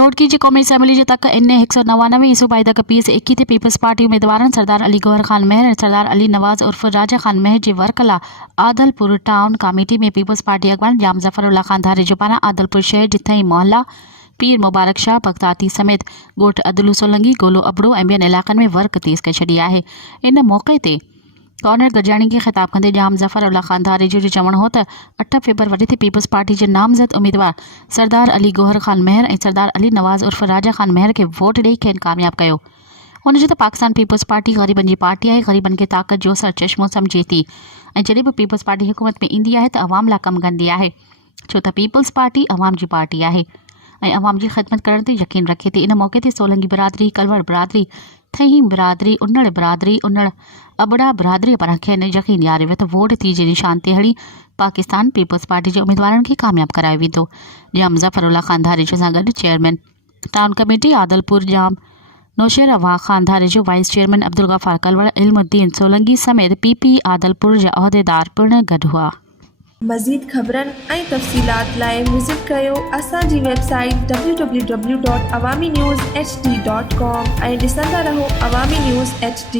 घोटकी जी क़ौमी असैम्बली जे तक इन 199 सूबाई तक PS21 पीपल्स पार्टी उम्मीदवारनि सरदार अली गौहर खान महर ऐं सरदार अली नवाज़ उर्फ राजा खान महर जे वरकला आदलपुर टाउन कमेटी में पीपल्स पार्टी अॻवान जाम ज़फ़रुल्ला खान धारी जो पारां आदलपुर शहर जिथई मोहल्ला पीर मुबारक शाह बगदाती समेत ॻोठ अदलू सोलंगी गोलो अबड़ो ऐं ॿियनि इलाक़नि में वर्क तेज़ करे छॾी आहे। इन मौक़े ते कॉर्नर गजाणी खे ख़िताब कंदे जाम ज़फ़रुल्ला खान धारी जो चवणु हो त 8 फ़रवरी ते पीपल्स पार्टी जे नामज़द उम्मीदवार सरदार अली गौहर खान महर ऐं सरदार अली नवाज़ उर्फ राजा खान महर खे वोट ॾेई खेनि कामयाब कयो। हुन चयो त पाकिस्तान पीपल्स पार्टी ग़रीबनि जी पार्टी आहे, ग़रीबनि खे ताक़त जो सरचश्मो सम्झे थी ऐं जॾहिं बि पीपल्स पार्टी हुकूमत में ईंदी आहे त अवाम लाइ कमु कंदी आहे, छो त पीपल्स पार्टी अवाम जी पार्टी आहे ऐं अवाम जी ख़िदमत करण ते यकीन रखे थी। इन मौक़े ते सोलंगी बिरादरी, कलवड़ बिरादरी, थहीम बिरादरी, उन्नड़ अबड़ा बिरादरी पारां खेनि यकीन ॾियारियो वियो त वोट तीर जे निशान ते हणी पाकिस्तान पीपल्स पार्टी जे उम्मीदवारनि खे कामयाब करायो वेंदो। जाम ज़फ़रुल्ला खान धारी जो सां गॾु चेयरमैन टाउन कमेटी आदलपुर जाम नौशेर अवा खान धारी जो वाइस चेयरमैन अब्दुल गफ़ार कलवड़, इल्मुद्दीन सोलंगी समेत PP आदलपुर जा उहिदेदार पिणु गॾु हुआ। मज़ीद ख़बरनि ऐं तफ़सीलात लाइ विज़िट कयो असांजी वेबसाइट www.awamiNewsHD.com ऐं ॾिसंदा रहो अवामी न्यूज़ HD।